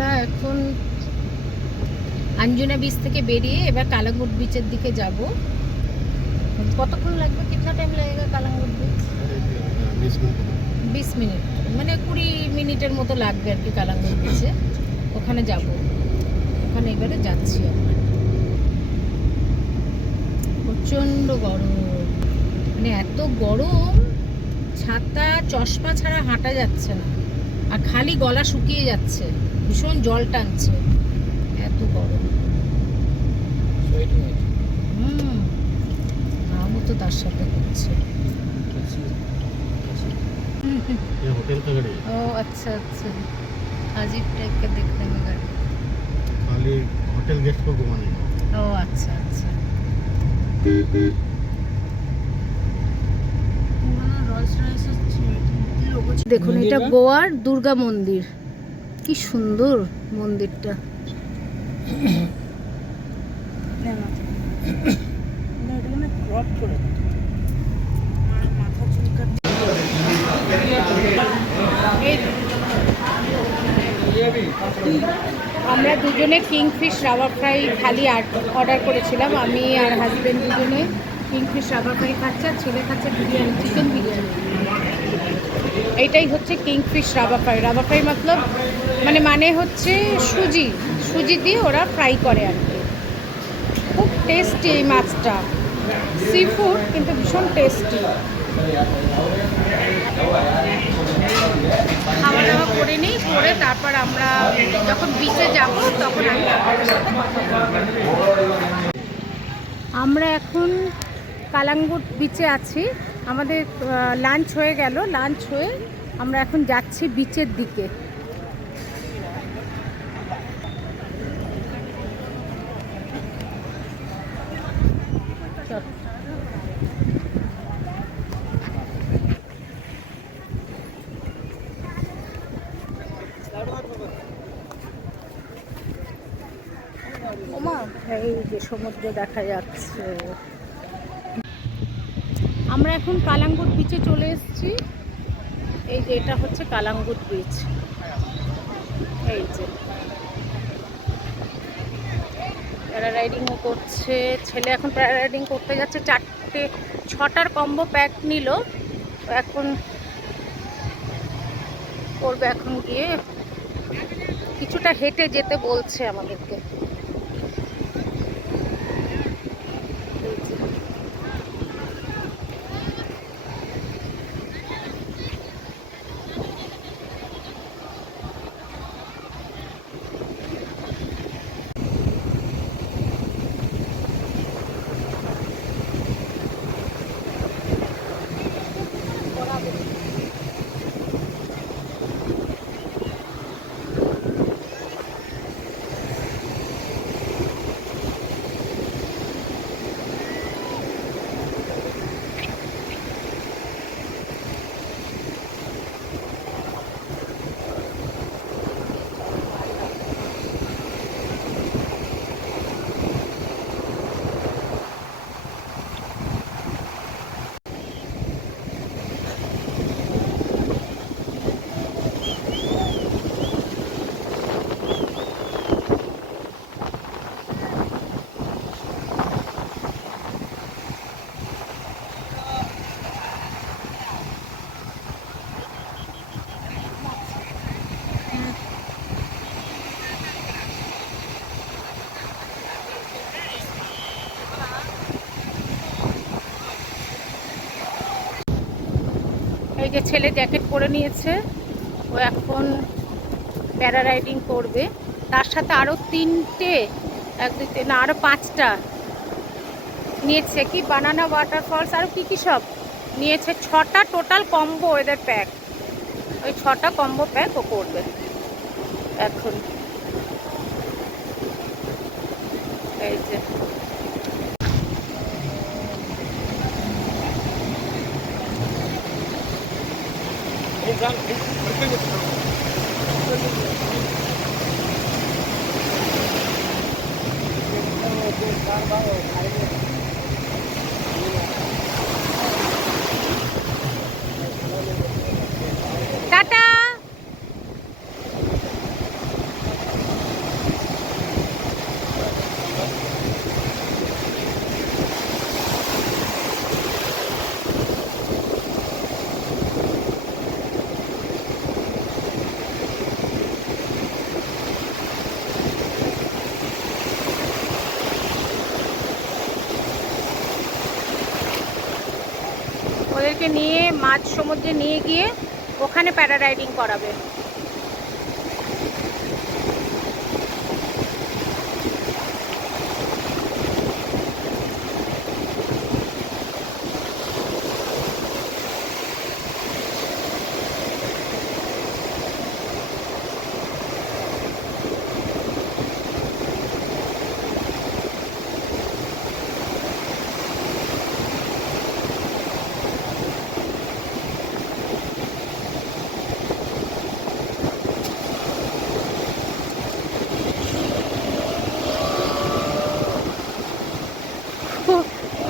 আমরা এখন अंजुना बीच থেকে বেরিয়ে এবার কালাঙ্গুট বিচের দিকে যাব। কতক্ষণ লাগবে? कितना टाइम लगेगा কালাঙ্গুট বিচ? 20 মিনিট, মানে 20 মিনিটের মতো লাগবে আর কি কালাঙ্গুট বিচে। ওখানে যাব, ওখানে এবারে যাচ্ছি আমরা। প্রচণ্ড গরম, মানে এত গরম ছাতা চশমা ছাড়া হাঁটা যাচ্ছে না, আর খালি গলা শুকিয়ে যাচ্ছে, ভীষণ জল টানছে, এত গরম। আমও তো তার সাথে করছে। ও अच्छा अच्छा, अजीब टाइप का देखने में गाड़ी, खाली होटल गेस्ट को घुमाने का। ओ अच्छा अच्छा। দেখুন এটা গোয়ার দুর্গা মন্দির, কি সুন্দর মন্দিরটা। আমরা দুজনে kingfish rava fry thali order করেছিলাম, আমি আর হাজবেন্ড দুজনে কিংফিশ রাওয়া ফ্রাই খাচ্ছে, আর ছেলে খাচ্ছে বিরিয়ানি, চিকেন বিরিয়ানি। এইটাই হচ্ছে kingfish rava fry. Rava fry মতলব মানে হচ্ছে সুজি, সুজি দিয়ে ওরা ফ্রাই করে আর কি। খুব টেস্টি এই মাছটা, সি ফুড কিন্তু ভীষণ টেস্টি। খাওয়া দাওয়া করে নিই, করে তারপর আমরা যখন বিচে যাব তখন আমি আপনাদের সাথে কথা বলব। আমরা এখন কালাঙ্গুট বিচে আছি, আমাদের লাঞ্চ হয়ে গেল, লাঞ্চ হয়ে আমরা এখন যাচ্ছি বিচের দিকে। এই যে সমুদ্র দেখা যাচ্ছে। আমরা এখন কালাঙ্গুট বিচে চলে এসেছি। এই যে এটা হচ্ছে কালাঙ্গুট বিচ। এই যে প্যারারাইডিংও করছে ছেলে, এখন প্যারারাইডিং করতে যাচ্ছে। 6টার কম্বো প্যাক নিল, এখন করবে। এখন গিয়ে কিছুটা হেঁটে যেতে বলছে আমাদেরকে। এই যে ছেলে জ্যাকেট পরে নিয়েছে, ও এখন প্যারারাইডিং করবে। তার সাথে আরও 3টে, 1 2 3 না আরও 5টা নিয়েছে, কি বানানা ওয়াটারফলস আর কি সব নিয়েছে। 6টা টোটাল কম্বো এদের প্যাক, ওই 6টা কম্বো প্যাক ও করবে এখন। এই যে টাটা। মানুষকে নিয়ে মাঝ সমুদ্রে নিয়ে গিয়ে ওখানে প্যারারাইডিং করাবে।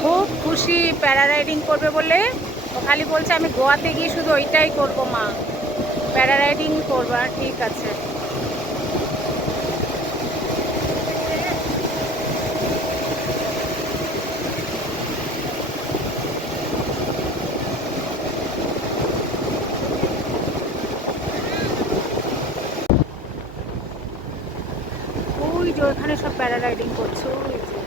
খুব খুশি প্যারারাইডিং করবে বলে। ও খালি বলছে আমি গোয়াতে গিয়ে শুধু ওইটাই করবো মা, প্যারারাইডিং করবো। ঠিক আছে। ওই যে ওখানে সব প্যারারাইডিং করছে, ওই যে।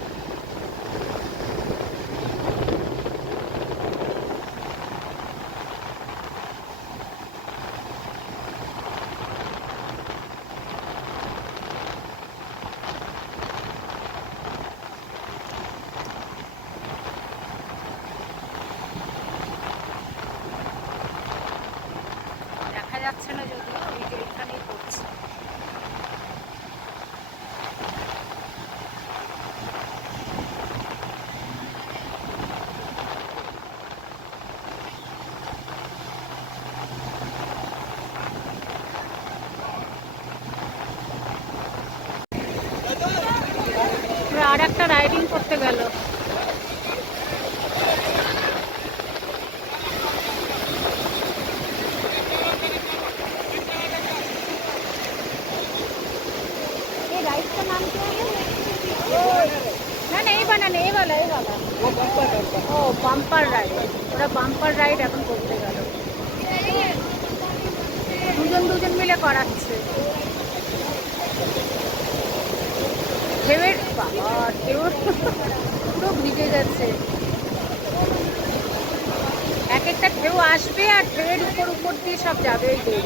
দেখা যাচ্ছে না যদিও, ওই যে এখানেই করছে। আর একটা রাইডিং করতে গেল। না না, এই বানানে, এই वाला, এই वाला। ও বাম্পার রাইড, ওরা বাম্পার রাইড এখন করতে গেল। দুজন দুজন মিলে করাচ্ছে। ঢেউয়ের বাবা, ঢেউ পুরো ভিজে যাচ্ছে। এক একটা ঢেউ আসবে আর ঢেউয়ের উপর উপর দিয়ে সব যাবে। এই ঢেউ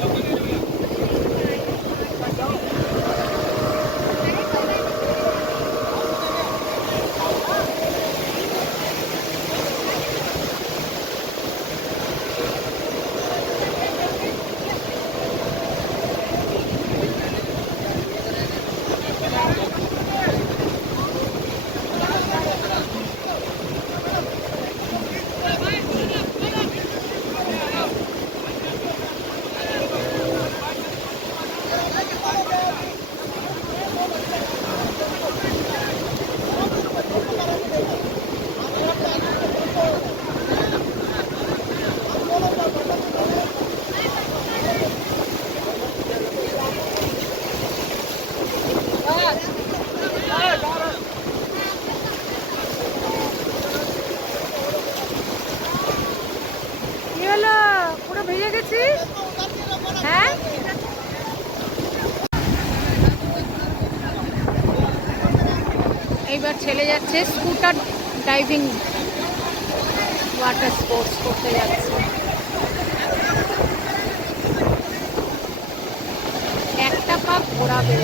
কি হলো? পুরো ভিজে গেছি। হ্যাঁ, এইবার ছেলে যাচ্ছে স্কুটার ডাইভিং, ওয়াটার স্পোর্টস করতে যাচ্ছে। একটা পা ঘোরাবে।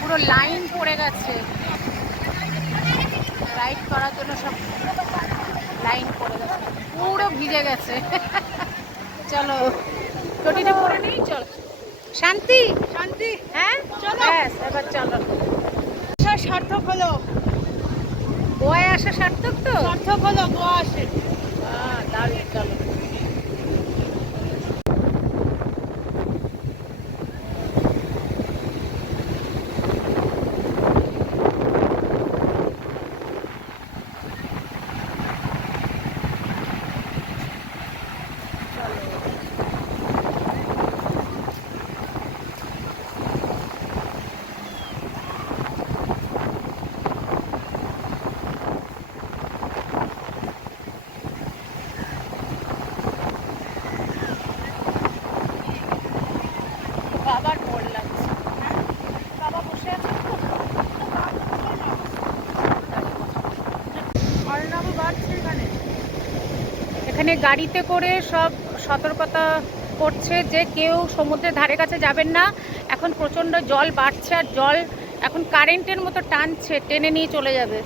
পুরো লাইন পড়ে গেছে রাইড করার জন্য, সব লাইন পড়ে গেছে, পুরো ভিজে গেছে। চলো চটিটা পরে নেই, চলো। শান্তি, শান্তি, হ্যাঁ চলো, এবার চলো। সার্থক হলো। গোয়ায় আসা সার্থক তো? সার্থক হলো, গোয়া আসে। দারুণ, চলো। বাবার ভোর লাগছে। বাবা বসে আছে তো? অর্ণব বাড়ছে এখানে। এখানে গাড়িতে করে সব সতর্কতা করছে যে কেউ সমুদ্রের ধারে কাছে যাবেন না। এখন প্রচণ্ড জল বাড়ছে, আর জল এখন কারেন্টের মতো টানছে, টেনে নিয়ে চলে যাবে।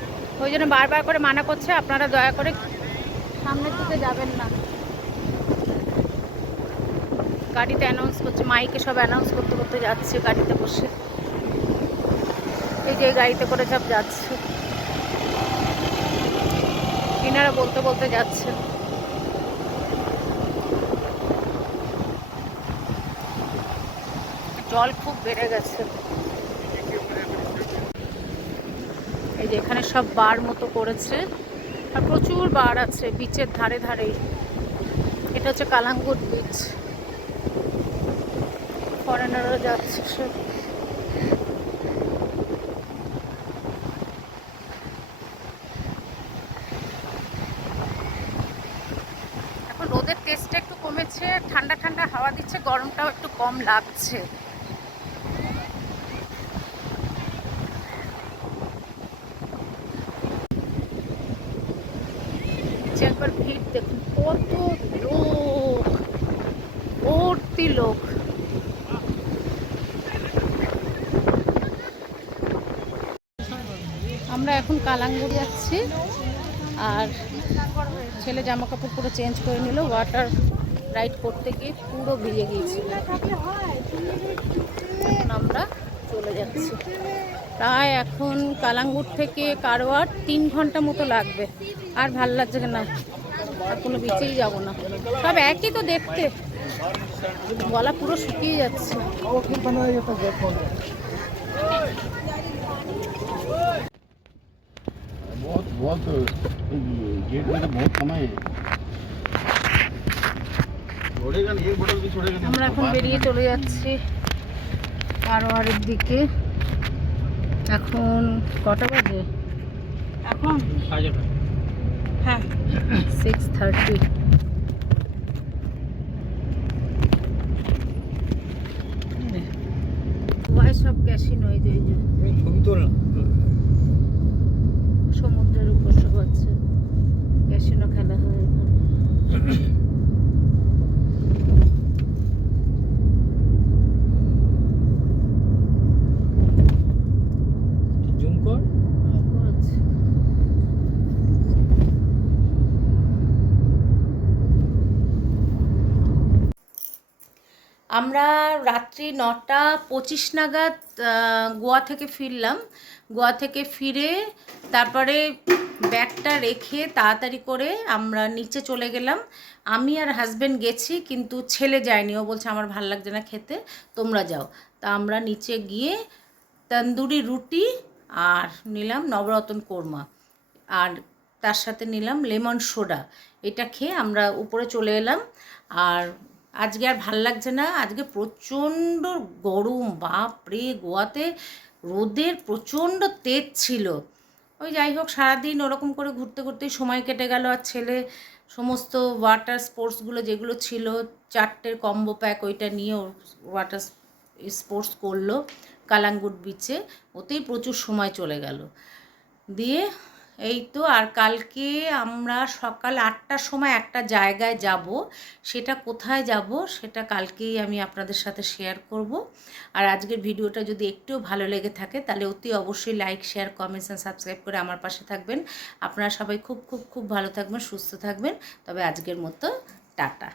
ওই জন্য বারবার করে মানা করছে, আপনারা দয়া করে সামনের দিকে যাবেন না। গাড়িতে অ্যানাউন্স করছে, মাইকে সব অ্যানাউন্স করতে করতে যাচ্ছে গাড়িতে বসে। এই যে গাড়িতে করে সব যাচ্ছে, এনারা বলতে বলতে যাচ্ছে। জল খুব বেড়ে গেছে। এই যে এখানে সব বার মতো করেছে, আর প্রচুর বার আছে বিচের ধারে ধারেই। এটা হচ্ছে কালাঙ্গুট বিচ, ফরেনাররা যাচ্ছে সব। এখন রোদের তেজটা একটু কমেছে, ঠান্ডা ঠান্ডা হাওয়া দিচ্ছে, গরমটাও একটু কম লাগছে। একবার ভিড় দেখুন, কত লোক, ভর্তি লোক। আমরা এখন কালাঙ্গুর যাচ্ছি, আর ছেলে জামা কাপড় পুরো চেঞ্জ করে নিল, ওয়াটার রাইড করতে গিয়ে পুরো ভিজে গিয়েছিল। এখন আমরা চলে যাচ্ছি। প্রায় এখন কালাঙ্গুর থেকে কারওয়ার 3 ঘন্টা মতো লাগবে। আর ভাল লাগছে না, আর কোনো বিচেই যাবো না, সব একই তো দেখতে। গলা পুরো শুকিয়ে যাচ্ছে। बहुत बहुत गेट में तो बहुत कम है। छोड़ेगा नहीं, एक बोतल भी छोड़ेगा नहीं। আমরা এখন বেরিয়ে চলে যাচ্ছি কারওয়ারের দিকে। এখন কটা বাজে? এখন হ্যাঁ 6:30। গোয়ায় সব ক্যাসিনো, এই যে ছবি তোল না। সমুদ্রের উপর সব আছে, ক্যাসিনো খেলা হয় এখানে। জুম কর। আছে। আমরা রাত্রি 9:25 নাগাদ গোয়া থেকে ফিরলাম। গোয়া থেকে ফিরে তারপরে ব্যাগটা রেখে তাড়াতাড়ি করে আমরা নিচে চলে গেলাম। আমি আর হাজব্যান্ড গেছি, কিন্তু ছেলে যায়নি, ও বলছে আমার ভাল লাগছে না খেতে, তোমরা যাও। তা আমরা নিচে গিয়ে তন্দুরি রুটি আর নিলাম নবরত্ন কোরমা, আর তার সাথে নিলাম লেমন সোডা। এটা খেয়ে আমরা উপরে চলে এলাম। আর আজকে আর ভাল লাগছে না, আজকে প্রচণ্ড গরম, বাপরে, গোয়াতে রোদের প্রচণ্ড তেজ ছিল। ওই যাই হোক, সারাদিন ওরকম করে ঘুরতে ঘুরতেই সময় কেটে গেল। আর ছেলে সমস্ত ওয়াটার স্পোর্টসগুলো যেগুলো ছিল, 4টের কম্বো প্যাক, ওইটা নিয়ে ওয়াটার স্পোর্টস করলো কালাঙ্গুট বিচে। ওতেই প্রচুর সময় চলে গেল। দিয়ে এই তো, আর কালকে আমরা সকাল 8টার সময় একটা জায়গায় যাব। সেটা কোথায় যাব সেটা কালকেই আমি আপনাদের সাথে শেয়ার করব। আর আজকের ভিডিওটা যদি একটু ভালো লেগে থাকে তাহলে অতি অবশ্যই like, share, comments and subscribe করে আমার পাশে থাকবেন। আপনারা সবাই খুব খুব খুব ভালো থাকবেন, সুস্থ থাকবেন। তবে আজকের মতো টাটা।